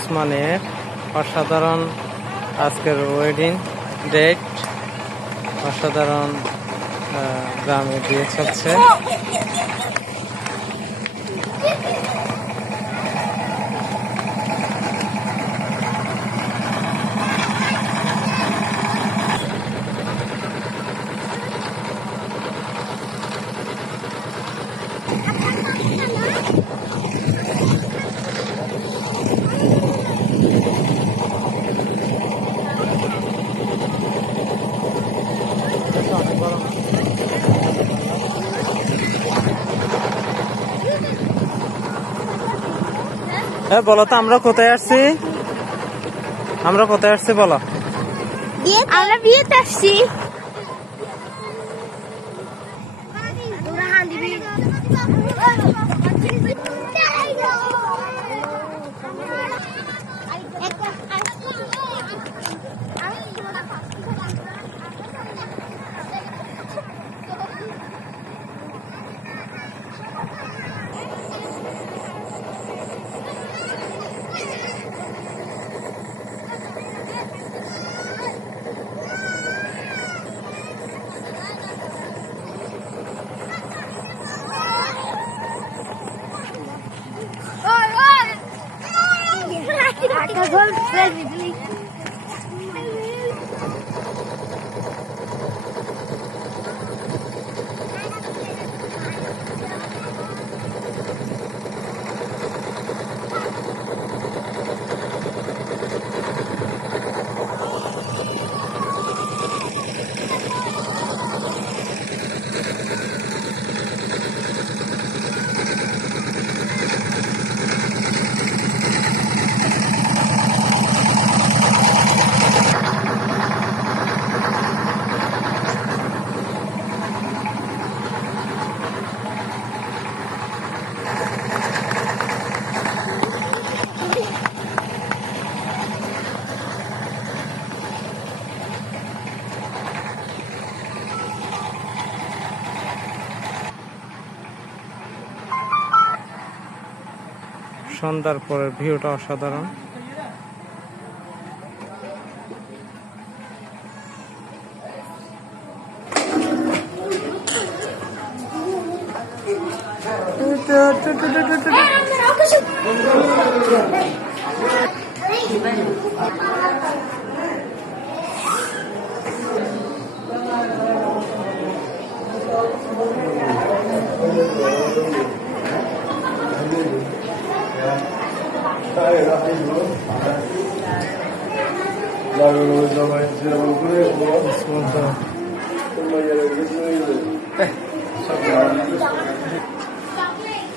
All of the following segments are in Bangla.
ওসমানের অসাধারণ আজকের ওয়েডিং ডেট। অসাধারণ গ্রামে বিয়ে চলছে। হ্যাঁ বলো তো, আমরা কোথায় আসছি? আমরা কোথায় আসছি বলো? আমরা বিয়েতে আসছি। সন্ধ্যার পরের ভিউটা অসাধারণ।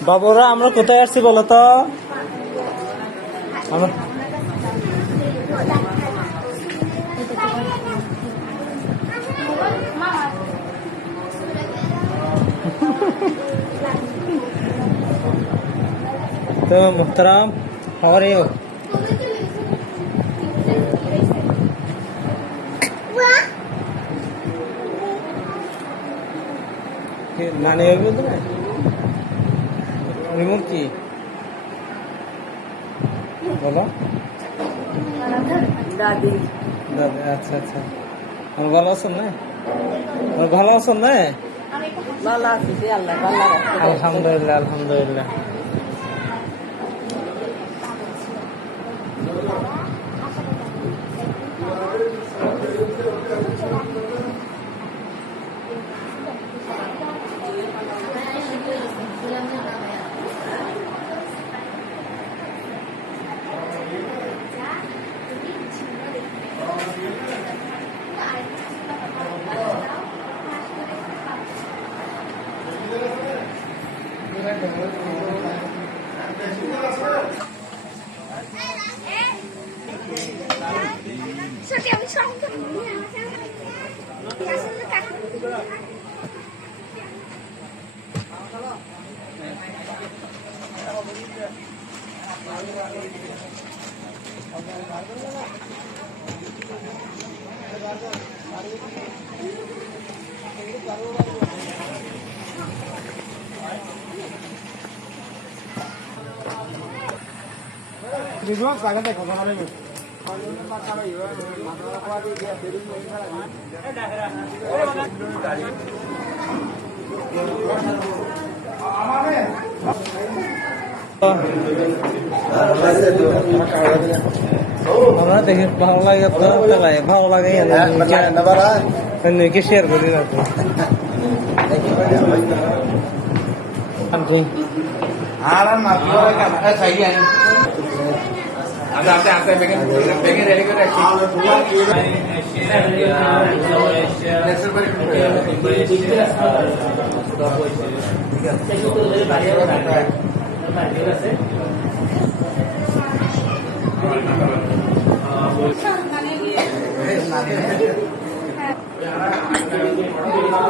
বাবুরা আমরা কোথায় আসছি বলো তো? तो मोहतरम हाउ आर यू? नानी होगी तो रिमोट की बोलो दादी दादी। अच्छा अच्छा और ভালো আছেন না? আর ভালো আছেন না? ভালো আছি আল্লাহ ভালো রাখছে। আলহামদুলিল্লাহ আলহামদুলিল্লাহ। আমরা দেখি ভালো লাগে তো চালাই ভালো লাগে কি শেয়ার করি রাখো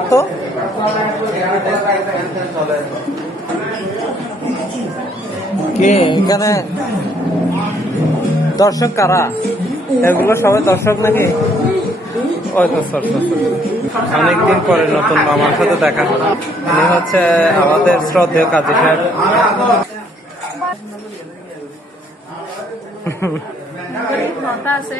তো কে এখানে দর্শক কারা এগুলো সবাই দর্শক নাকি ওই তো অনেকদিন পরে নতুন মামার সাথে দেখা উনি হচ্ছে আমাদের শ্রদ্ধেয় কাজী সাহেব আছে